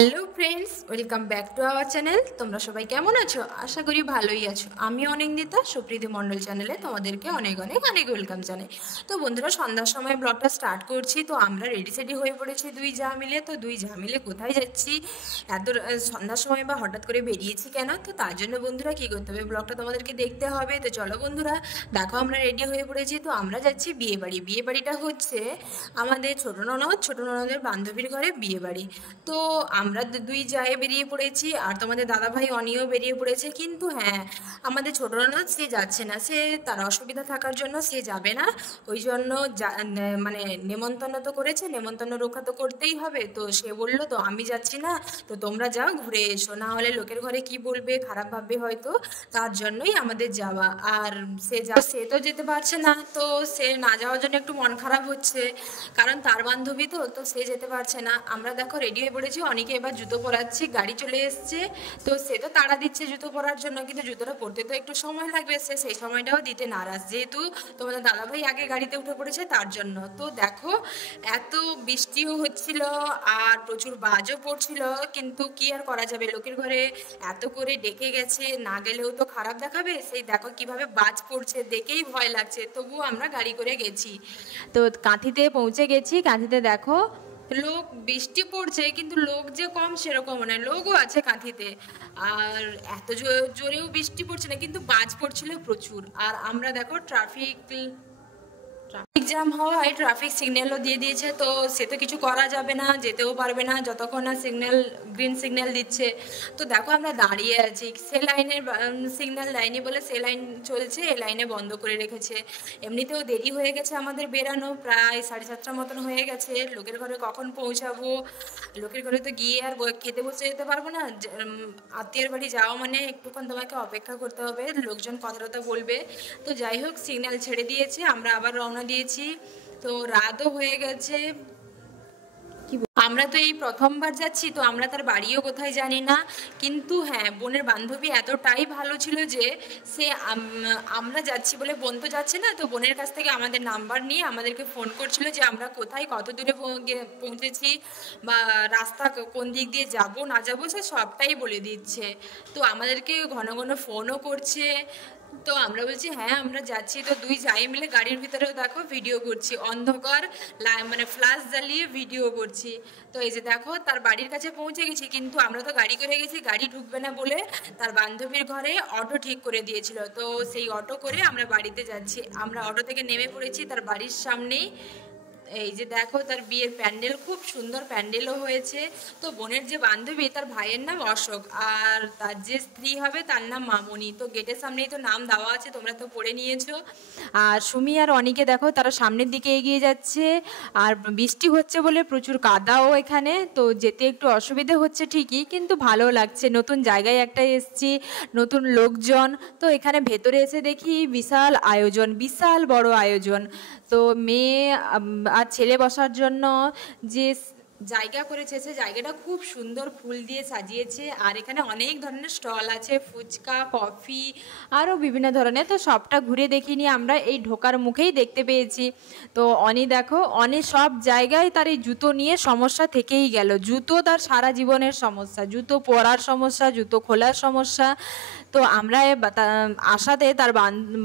Hello friends, welcome back to our channel. তোমরা সবাই কেমন আছো? আশা করি ভালোই আছো। আমি অনিন্দিতা, সুপ্রীতি মণ্ডল চ্যানেলে তোমাদেরকে অনেক অনেক অনেক ওয়েলকাম জানাই। তো বন্ধুরা, সন্ধ্যার সময় ব্লগটা স্টার্ট করছি। তো আমরা রেডি সেডি হয়ে পড়েছি দুই যা মিলে। তো দুই যা মিলে কোথায় যাচ্ছি এত সন্ধ্যার সময় বা হঠাৎ করে বেরিয়েছি কেন? তো তার জন্য বন্ধুরা কী করতে হবে, ব্লগটা তোমাদেরকে দেখতে হবে। তো চলো বন্ধুরা, দেখো আমরা রেডি হয়ে পড়েছি। তো আমরা যাচ্ছি বিয়ে বাড়ি। বিয়ে বাড়িটা হচ্ছে আমাদের ছোটো ননদের বান্ধবীর ঘরে বিয়ে বাড়ি। তো আমরা দুই জায়ে বেরিয়ে পড়েছি, আর তোমাদের দাদাভাই অনিও বেরিয়ে পড়েছে। কিন্তু হ্যাঁ, আমাদের ছোট ননদ সে যাচ্ছে না, সে তার অসুবিধা থাকার জন্য সে যাবে না। ওই জন্য মানে নেমন্তন্ন তো করেছে, নেমন্তন্ন রক্ষা তো করতেই হবে। তো সে বললো তো আমি যাচ্ছি না, তো তোমরা যাও ঘুরে এসো, না হলে লোকের ঘরে কি বলবে, খারাপ ভাববে হয়তো। তার জন্যই আমাদের যাওয়া। আর সে তো যেতে পারছে না, তো সে না যাওয়ার জন্য একটু মন খারাপ হচ্ছে, কারণ তার বান্ধবী তো তো সে যেতে পারছে না। আমরা দেখো রেডি হয়ে পড়েছি, অনেকে এবার জুতো পরাচ্ছি, গাড়ি চলে এসছে। তো সে তো তাড়া দিচ্ছে জুতো পরার জন্য, কিন্তু জুতোটা পরতে তো একটু সময় লাগবে, সে সেই সময়টাও দিতে নারাজ, যেহেতু তোমাদের দাদাভাই আগে গাড়িতে উঠে পড়েছে তার জন্য। তো দেখো, এত বৃষ্টিও হচ্ছিল আর প্রচুর বাজও পড়ছিল, কিন্তু কি আর করা যাবে, লোকের ঘরে এত করে ডেকে গেছে, না গেলেও তো খারাপ দেখাবে। সেই দেখো কিভাবে বাজ পড়ছে, দেখেই ভয় লাগছে, তবুও আমরা গাড়ি করে গেছি। তো কাঁথিতে পৌঁছে গেছি। কাঁথিতে দেখো লোক, বৃষ্টি পড়ছে কিন্তু লোক যে কম সেরকম নয়, লোকও আছে কাঁথিতে। আর এত জোরেও বৃষ্টি পড়ছে না, কিন্তু বাজ পড়ছিল প্রচুর। আর আমরা দেখো ট্রাফিক জ্যাম হওয়ায় ট্রাফিক সিগন্যালও দিয়ে দিয়েছে। তো সে তো কিছু করা যাবে না, যেতেও পারবে না যতক্ষণ না গ্রিন সিগন্যাল দিচ্ছে। তো দেখো আমরা দাঁড়িয়ে আছি, সে লাইনের সিগন্যাল দেয়নি বলে সে লাইন চলছে, এ লাইনে বন্ধ করে রেখেছে। এমনিতেও দেরি হয়ে গেছে আমাদের বেরানো, প্রায় 7:30 মতন হয়ে গেছে। লোকের ঘরে কখন পৌঁছাবো, লোকের ঘরে তো গিয়ে আর খেতে বসে যেতে পারবো না। আত্মীয়ের বাড়ি যাওয়া মানে একটুক্ষণ তোমাকে অপেক্ষা করতে হবে, লোকজন কথা টথা বলবে। তো যাই হোক, সিগন্যাল ছেড়ে দিয়েছে, আমরা আবার রওনা দিয়েছি। তো রাতও হয়ে গেছে। আমরা তো এই প্রথমবার যাচ্ছি, তো আমরা তার বাড়িও কোথায় জানি না। কিন্তু হ্যাঁ, বোনের বান্ধবী এতটাই ভালো ছিল যে সে আমরা যাচ্ছি বলে, বোন তো যাচ্ছে না, তো বোনের কাছ থেকে আমাদের নাম্বার নিয়ে আমাদেরকে ফোন করছিল যে আমরা কোথায় কত দূরে পৌঁছেছি, বা রাস্তা কোন দিক দিয়ে যাব না যাব, সে সবটাই বলে দিচ্ছে। তো আমাদেরকে ঘন ঘন ফোনও করছে। তো আমরা বলছি হ্যাঁ আমরা যাচ্ছি। তো দুই যাই মিলে গাড়ির ভিতরেও দেখো ভিডিও করছি, অন্ধকার মানে ফ্ল্যাশ জ্বালিয়ে ভিডিও করছি। তো এই যে দেখো তার বাড়ির কাছে পৌঁছে গেছি, কিন্তু আমরা তো গাড়ি করে গেছি, গাড়ি ঢুকবে না বলে তার বান্ধবীর ঘরে অটো ঠিক করে দিয়েছিল। তো সেই অটো করে আমরা বাড়িতে যাচ্ছি। আমরা অটো থেকে নেমে পড়েছি তার বাড়ির সামনেই। এই যে দেখো তার বিয়ের প্যান্ডেল, খুব সুন্দর প্যান্ডেলও হয়েছে। তো বোনের যে বান্ধবী, তার ভাইয়ের নাম অশোক, আর তার যে স্ত্রী হবে তার নাম মামনি। তো গেটের সামনেই তো নাম দেওয়া আছে, তোমরা তো পড়ে নিয়েছো। আর সুমি আর অনিকে দেখো তারা সামনের দিকে এগিয়ে যাচ্ছে। আর বৃষ্টি হচ্ছে বলে প্রচুর কাদাও এখানে, তো যেতে একটু অসুবিধে হচ্ছে ঠিকই, কিন্তু ভালো লাগছে। নতুন জায়গায় একটা এসছি, নতুন লোকজন। তো এখানে ভেতরে এসে দেখি বিশাল আয়োজন, বিশাল বড় আয়োজন। তো মেয়ে আর ছেলে বসার জন্য যে জায়গা করেছে, সে জায়গাটা খুব সুন্দর ফুল দিয়ে সাজিয়েছে। আর এখানে অনেক ধরনের স্টল আছে, ফুচকা, কফি, আরও বিভিন্ন ধরনের। তো সবটা ঘুরে দেখিনি, আমরা এই ঢোকার মুখেই দেখতে পেয়েছি। তো অনি দেখো, অনি সব জায়গায় তার এই জুতো নিয়ে সমস্যা থেকেই গেল। জুতো তার সারা জীবনের সমস্যা, জুতো পরার সমস্যা, জুতো খোলার সমস্যা। তো আমরা আশাতে তার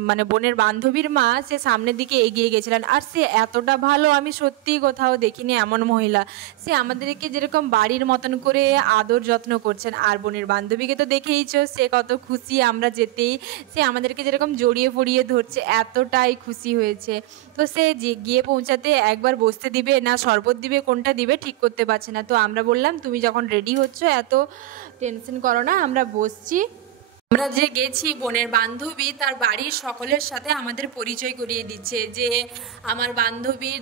মানে বোনের বান্ধবীর মা সে সামনের দিকে এগিয়ে গেছিলেন। আর সে এতটা ভালো, আমি সত্যিই কোথাও দেখিনি এমন মহিলা। সে আমাদেরকে যেরকম বাড়ির মতন করে আদর যত্ন করছেন। আর বোনের বান্ধবীকে তো দেখেইছো, সে কত খুশি আমরা যেতেই। সে আমাদেরকে যেরকম জড়িয়ে পড়িয়ে ধরছে, এতটাই খুশি হয়েছে। তো সে গিয়ে পৌঁছাতে একবার বসতে দিবে না শরবত দিবে, কোনটা দিবে ঠিক করতে পারছে না। তো আমরা বললাম তুমি যখন রেডি হচ্ছ এত টেনশন করো না, আমরা বসছি। আমরা যে গেছি, বোনের বান্ধবী তার বাড়ির সকলের সাথে আমাদের পরিচয় করিয়ে দিচ্ছে, যে আমার বান্ধবীর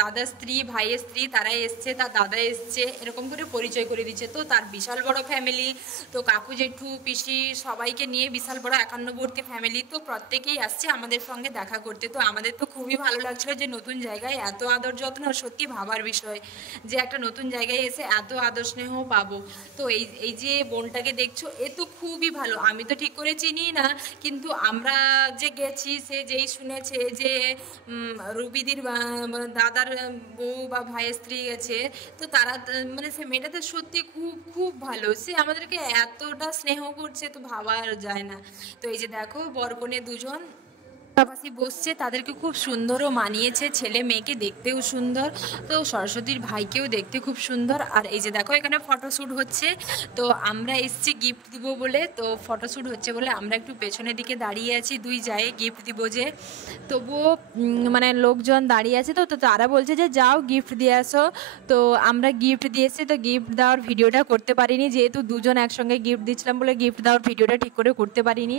দাদা স্ত্রী, ভাইয়ের স্ত্রী, তারা এসছে, তার দাদা এসছে, এরকম করে পরিচয় করে দিচ্ছে। তো তার বিশাল বড় ফ্যামিলি, তো কাকু জেঠু পিসি সবাইকে নিয়ে বিশাল বড় একান্নবর্তী ফ্যামিলি। তো প্রত্যেকেই আসছে আমাদের সঙ্গে দেখা করতে। তো আমাদের তো খুবই ভালো লাগছিল যে নতুন জায়গায় এত আদর যত্ন, সত্যি ভাবার বিষয় যে একটা নতুন জায়গায় এসে এত আদর স্নেহ পাবো। তো এই যে বোনটাকে দেখছো, এ তো খুবই ভালো। আমি তো ঠিক করে চিনি না, কিন্তু আমরা যে গেছি সে যেই শুনেছে যে রুবিদির দাদার বউ বা ভাইয়ের স্ত্রী গেছে, তো তারা মানে সে মেয়েটা তো সত্যি খুব খুব ভালো, সে আমাদেরকে এতটা স্নেহ করছে তো ভাবা যায় না। তো এই যে দেখো বর কনে দুজন পাশাপাশি বসছে, তাদেরকে খুব সুন্দরও মানিয়েছে, ছেলে মেয়েকে দেখতেও সুন্দর, তো সরস্বতীর ভাইকেও দেখতে খুব সুন্দর। আর এই যে দেখো এখানে ফটোশ্যুট হচ্ছে, তো আমরা এসছি গিফট দিব বলে, তো ফটোশ্যুট হচ্ছে বলে আমরা একটু পেছনের দিকে দাঁড়িয়ে আছি, দুই যায় গিফট দিব যে, তবুও মানে লোকজন দাঁড়িয়ে আছে, তো তো তারা বলছে যে যাও গিফট দিয়ে আসো। তো আমরা গিফট দিয়েছি, তো গিফট দেওয়ার ভিডিওটা করতে পারিনি, যেহেতু দুজন একসঙ্গে গিফট দিচ্ছিলাম বলে গিফট দেওয়ার ভিডিওটা ঠিক করে করতে পারিনি।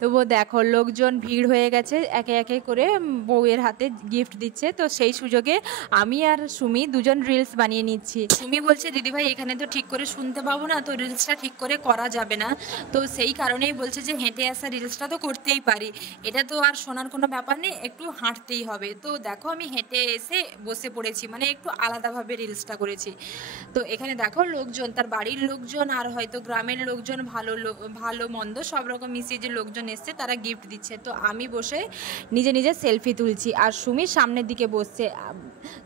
তবুও দেখো লোকজন ভিড় হয়ে গেছে, একে একে করে বউয়ের হাতে গিফট দিচ্ছে। তো সেই সুযোগে আমি আর সুমি দুজন রিলস বানিয়ে নিচ্ছি। সুমি বলছে দিদিভাই এখানে তো ঠিক করে শুনতে পাবো না, তো রিলসটা ঠিক করে করা যাবে না, তো সেই কারণেই বলছে যে হেঁটে আসা রিলসটা তো করতেই পারি, এটা তো আর শোনার কোনো ব্যাপার নেই, একটু হাঁটতেই হবে। তো দেখো আমি হেঁটে এসে বসে পড়েছি, মানে একটু আলাদাভাবে রিলসটা করেছি। তো এখানে দেখো লোকজন, তার বাড়ির লোকজন আর হয়তো গ্রামের লোকজন, ভালো মন্দ সব রকম মিশিয়ে যে লোকজন এসছে তারা গিফট দিচ্ছে। তো আমি বসে নিজে নিজে সেলফি তুলছি আর সুমি সামনের দিকে বসছে।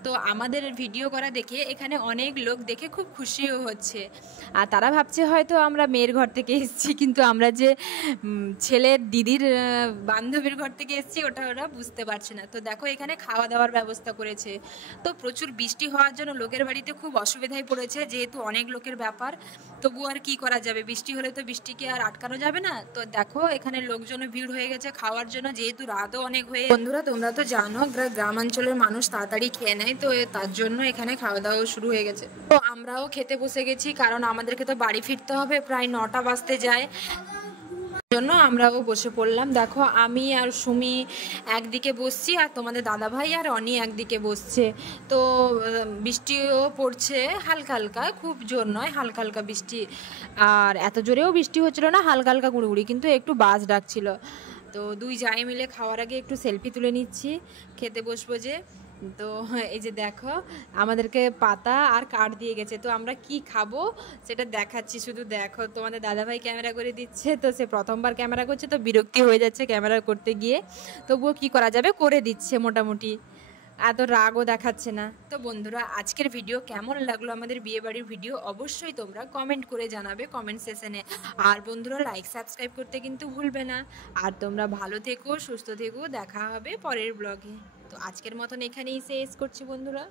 তো আমাদের ভিডিও করা দেখে এখানে অনেক লোক দেখে খুব খুশিও হচ্ছে, আর তারা ভাবছে হয়তো আমরা মেয়ের ঘর থেকে এসেছি, কিন্তু আমরা যে ছেলের দিদির বান্ধবীর ঘর থেকে এসেছি ওটা ওরা বুঝতে পারছে না। তো দেখো এখানে খাওয়া দাওয়ার ব্যবস্থা করেছে, তো প্রচুর বৃষ্টি হওয়ার জন্য লোকের বাড়িতে খুব অসুবিধায় পড়েছে, যেহেতু অনেক লোকের ব্যাপার, তবু আর কি করা যাবে, বৃষ্টি হলে তো বৃষ্টিকে আর আটকানো যাবে না। তো দেখো এখানে লোকজনও ভিড় হয়ে গেছে খাওয়ার জন্য, যেহেতু রাতও অনেক হয়ে। বন্ধুরা তোমরা তো জানো গ্রামাঞ্চলের মানুষ তাড়াতাড়ি খেয়ে নেয়, তো তার জন্য এখানে খাওয়া দাওয়া শুরু হয়ে গেছে। তো আমরাও খেতে বসে গেছি, কারণ আমাদেরকে তো বাড়ি ফিরতে হবে, প্রায় 9টা বাজতে যায়, জন্য আমরাও বসে পড়লাম। দেখো আমি আর সুমি একদিকে বসছি, আর তোমাদের দাদা ভাই আর অনি একদিকে বসছে। তো বৃষ্টিও পড়ছে হালকা হালকা, খুব জোর নয়, হালকা হালকা বৃষ্টি, আর এত জোরেও বৃষ্টি হচ্ছিল না, হালকা হালকা গুঁড়ি, কিন্তু একটু বাজ ডাকছিল। তো দুই জায় মিলে খাওয়ার আগে একটু সেলফি তুলে নিচ্ছি, খেতে বসবো যে। তো এই যে দেখো আমাদেরকে পাতা আর কাঠ দিয়ে গেছে, তো আমরা কি খাবো সেটা দেখাচ্ছি, শুধু দেখো। তোমাদের দাদাভাই ক্যামেরা করে দিচ্ছে, তো সে প্রথমবার ক্যামেরা করছে, তো বিরক্তি হয়ে যাচ্ছে ক্যামেরা করতে গিয়ে, তবুও কি করা যাবে, করে দিচ্ছে মোটামুটি, এত রাগও দেখাচ্ছে না। তো বন্ধুরা আজকের ভিডিও কেমন লাগলো, আমাদের বিয়েবাড়ির ভিডিও অবশ্যই তোমরা কমেন্ট করে জানাবে কমেন্ট সেকশনে, আর বন্ধুরা লাইক সাবস্ক্রাইব করতে কিন্তু ভুলবে না। আর তোমরা ভালো থেকো, সুস্থ থেকো, দেখা হবে পরের ব্লগে। তো আজকের মতন এখানেই শেষ করছি বন্ধুরা।